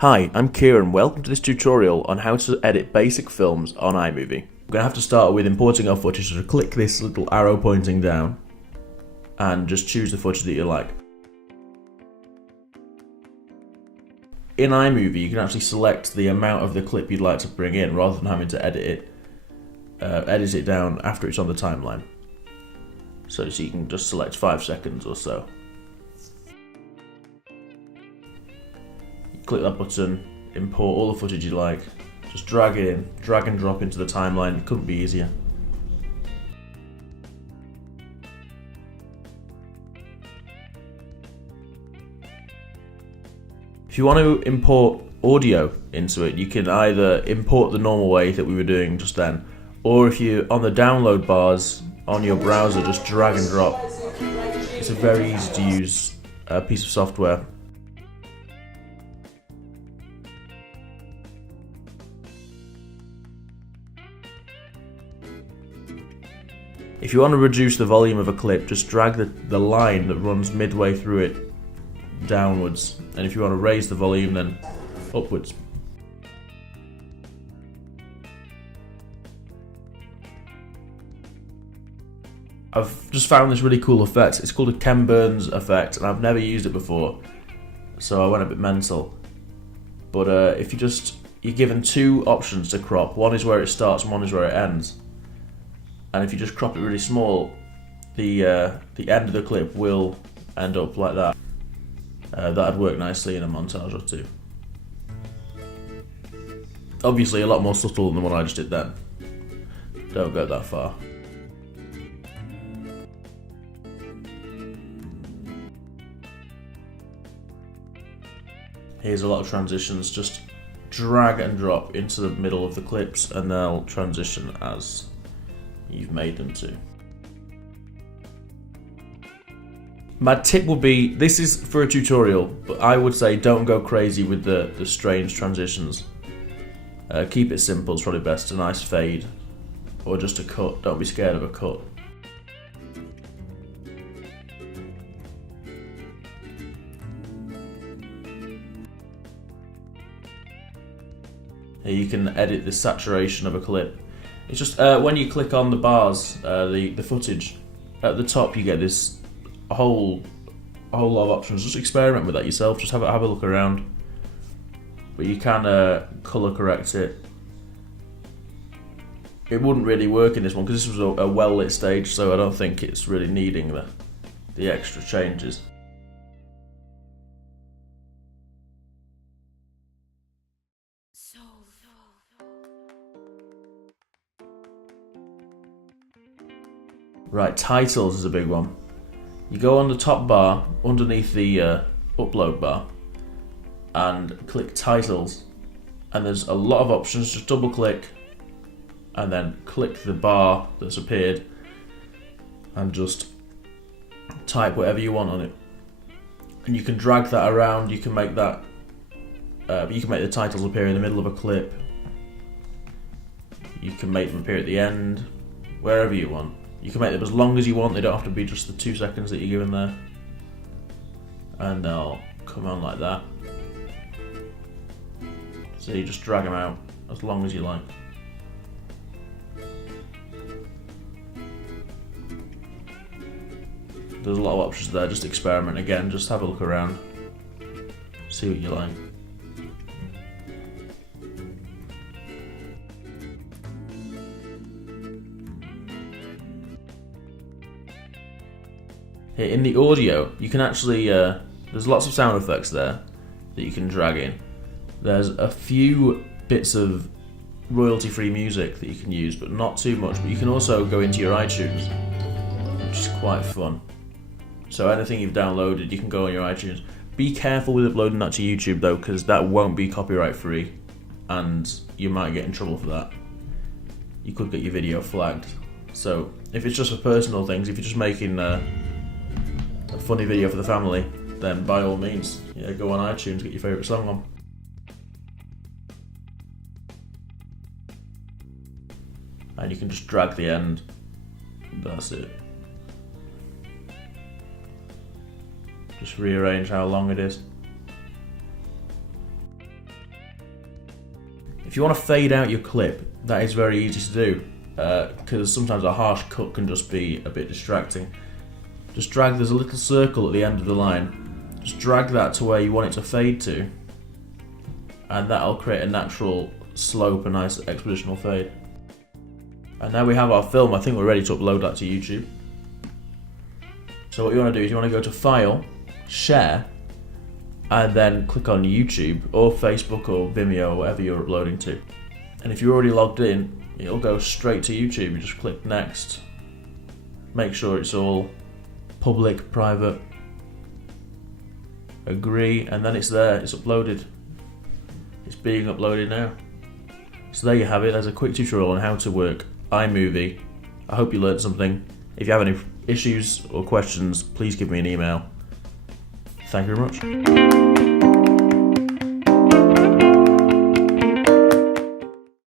Hi, I'm Kieran. Welcome to this tutorial on how to edit basic films on iMovie. We're going to have to start with importing our footage, so click this little arrow pointing down and just choose the footage that you like. In iMovie you can actually select the amount of the clip you'd like to bring in rather than having to edit it down after it's on the timeline. So you can just select 5 seconds or so. Click that button, import all the footage you like, just drag it in, drag and drop into the timeline. It couldn't be easier. If you want to import audio into it, you can either import the normal way that we were doing just then, or if you're on the download bars on your browser, just drag and drop. It's a very easy to use piece of software. If you want to reduce the volume of a clip, just drag the line that runs midway through it downwards, and if you want to raise the volume, then upwards. I've just found this really cool effect. It's called a Ken Burns effect, and I've never used it before, so I went a bit mental. But if you're given two options to crop. One is where it starts and one is where it ends. And if you just crop it really small, the end of the clip will end up like that. That'd work nicely in a montage or two. Obviously a lot more subtle than the one I just did then. Don't go that far. Here's a lot of transitions. Just drag and drop into the middle of the clips and they'll transition as you've made them to. My tip would be, this is for a tutorial, but I would say don't go crazy with the strange transitions. Keep it simple, it's probably best. A nice fade or just a cut. Don't be scared of a cut. Here you can edit the saturation of a clip. It's just when you click on the bars, the footage, at the top you get this a whole lot of options. Just experiment with that yourself, just have a look around. But you can colour correct it. It wouldn't really work in this one because this was a well lit stage, so I don't think it's really needing the extra changes. Right, titles is a big one. You go on the top bar underneath the upload bar and click titles, and there's a lot of options. Just double click and then click the bar that's appeared and just type whatever you want on it. And you can drag that around. You can make that. You can make the titles appear in the middle of a clip. You can make them appear at the end, wherever you want. You can make them as long as you want, they don't have to be just the 2 seconds that you're given there. And they'll come on like that. So you just drag them out as long as you like. There's a lot of options there, just experiment again, just have a look around. See what you like. In the audio, you can actually, there's lots of sound effects there that you can drag in. There's a few bits of royalty-free music that you can use, but not too much. But you can also go into your iTunes, which is quite fun. So anything you've downloaded, you can go on your iTunes. Be careful with uploading that to YouTube though, because that won't be copyright-free, and you might get in trouble for that. You could get your video flagged. So if it's just for personal things, if you're just making a funny video for the family, then by all means, go on iTunes, get your favourite song on. And you can just drag the end. That's it. Just rearrange how long it is. If you want to fade out your clip, that is very easy to do, because sometimes a harsh cut can just be a bit distracting. Just drag, there's a little circle at the end of the line, just drag that to where you want it to fade to, and that'll create a natural slope, a nice expositional fade. And now we have our film. I think we're ready to upload that to YouTube. So what you want to do is you want to go to File, Share, and then click on YouTube or Facebook or Vimeo or whatever you're uploading to. And if you're already logged in, it'll go straight to YouTube. You just click Next. Make sure it's all public, private. Agree, and then it's there, it's uploaded. It's being uploaded now. So there you have it. There's a quick tutorial on how to work iMovie. I hope you learned something. If you have any issues or questions, please give me an email. Thank you very much.